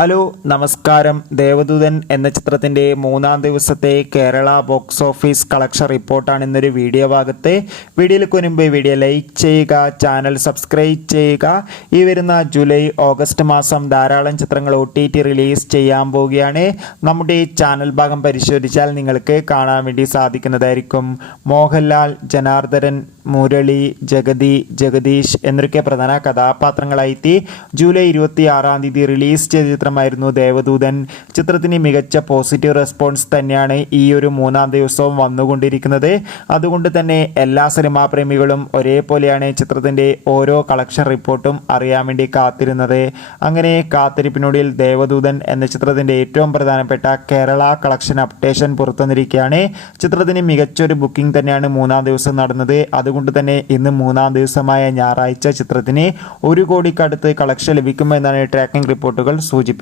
Hello നമസ്കാരം. ദേവദൂതൻ എന്ന ചിത്രത്തിൻ്റെ മൂന്നാം ദിവസത്തെ കേരള ബോക്സ് ഓഫീസ് കളക്ഷൻ റിപ്പോർട്ടാണ് ഇന്നൊരു വീഡിയോ ഭാഗത്ത്. വീഡിയോയിലേക്ക് മുൻപ് വീഡിയോ ലൈക്ക് ചെയ്യുക, ചാനൽ സബ്സ്ക്രൈബ് ചെയ്യുക. ഈ വരുന്ന ജൂലൈ ഓഗസ്റ്റ് മാസം ധാരാളം ചിത്രങ്ങൾ OTT റിലീസ് ചെയ്യാൻ പോവുകയാണ്. നമ്മുടെ ചാനൽ ഭാഗം പരിശോധിച്ചാൽ നിങ്ങൾക്ക് കാണാൻ വേണ്ടി സാധിക്കുന്നതായിരിക്കും. മോഹൻലാൽ, ജനാർദ്ദനൻ, മുരളി, ജഗദീഷ് എന്നൊക്കെ പ്രധാന കഥാപാത്രങ്ങളായി ജൂലൈ 26 റിലീസ് ചെയ്ത ചിത്രമായിരുന്നു ദേവദൂതൻ. ചിത്രത്തിന് മികച്ച പോസിറ്റീവ് റെസ്പോൺസ് തന്നെയാണ് ഈ ഒരു മൂന്നാം ദിവസവും വന്നുകൊണ്ടിരിക്കുന്നത്. അതുകൊണ്ട് തന്നെ എല്ലാ സിനിമാ പ്രേമികളും ഒരേപോലെയാണ് ചിത്രത്തിൻ്റെ ഓരോ കളക്ഷൻ റിപ്പോർട്ടും അറിയാൻ വേണ്ടി കാത്തിരുന്നത്. അങ്ങനെ കാത്തിരിപ്പിനൊടുവിൽ ദേവദൂതൻ എന്ന ചിത്രത്തിൻ്റെ ഏറ്റവും പ്രധാനപ്പെട്ട കേരള കളക്ഷൻ അപ്ഡേഷൻ പുറത്തുവന്നിരിക്കുകയാണ്. ചിത്രത്തിന് മികച്ചൊരു ബുക്കിംഗ് തന്നെയാണ് മൂന്നാം ദിവസം നടന്നത്. അതുകൊണ്ട് തന്നെ ഇന്ന് മൂന്നാം ദിവസമായ ഞായറാഴ്ച ചിത്രത്തിന് 1 കോടിക്കടുത്ത് കളക്ഷൻ ലഭിക്കുമെന്നാണ് ട്രാക്കിംഗ് റിപ്പോർട്ടുകൾ സൂചിപ്പിക്കുന്നത്.